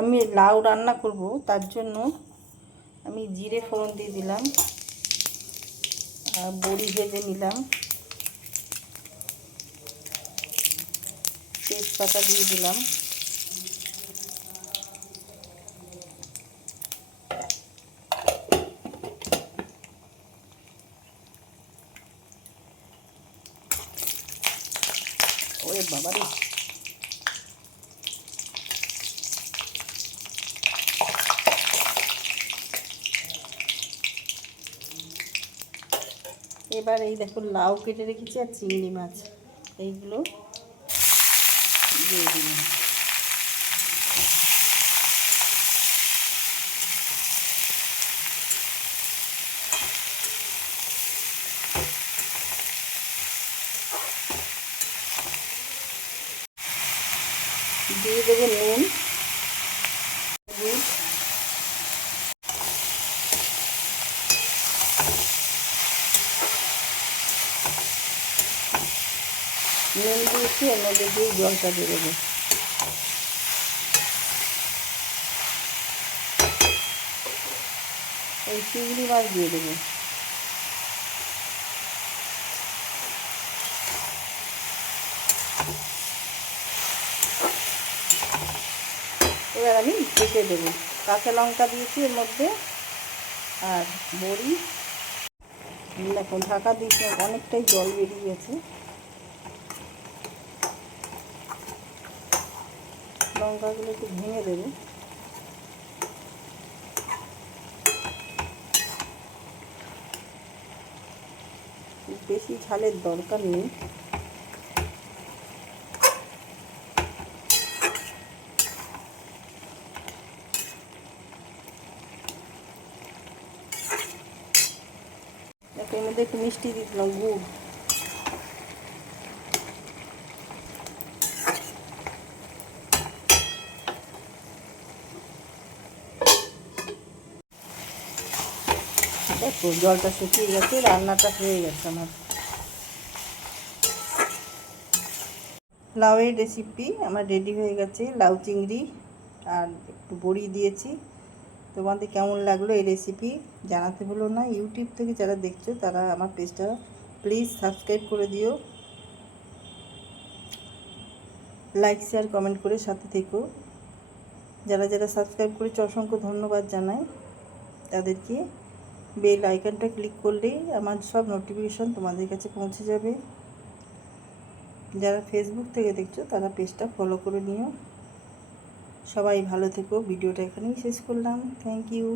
আমি লাউ রান্না করব, তার জন্য আমি জিরে ফোড়ন দিয়ে দিলাম আর বড়ি ভেজে নিলাম, তেজপাতা দিয়ে দিলাম, ওরে বাবারে এবার এই দেখো লাউ কেটে রেখেছি আর চিংড়ি মাছ, এইগুলো দিয়ে দিলাম। দিয়ে দেবো নুন, নুন দিয়েছি, এর মধ্যে দিয়ে জলটা দিয়ে দেবো। এই চিংড়ি মাছ দিয়ে দেবো। এবার আমি ঢেকে দেবো। কাঁচা লঙ্কা দিয়েছি এর মধ্যে আর বড়ি। দেখুন ঢাকা দিয়েছি, অনেকটাই জল বেরিয়ে গেছে। লঙ্কাগুলো একটু ভেঙে দেবো। বেশি ঝালের দরকার নেই। এর মধ্যে একটু মিষ্টি দিয়ে দিলাম, গুড়। দেখো জলটা শুকিয়ে গেছে, রান্নাটা হয়ে গেছে আমার। লাউয়ের রেসিপি আমার রেডি হয়ে গেছে। লাউ চিংড়ি আর একটু বড়ি দিয়েছি। তোমাদের কেমন লাগলো এই রেসিপি জানাতে ভুলো না। ইউটিউব থেকে যারা দেখছো তারা আমার পেজটা প্লিজ সাবস্ক্রাইব করে দিও, লাইক শেয়ার কমেন্ট করে সাথে থেকো। যারা যারা সাবস্ক্রাইব করেছে অসংখ্য ধন্যবাদ জানাই তাদেরকে। বেল আইকনটা ক্লিক করলেই আমার সব নোটিফিকেশন তোমাদের কাছে পৌঁছে যাবে। যারা ফেসবুক থেকে দেখছো তারা পেজটা ফলো করে নিও। সবাই ভালো থেকো। ভিডিওটা এখানেই শেষ করলাম। Thank you.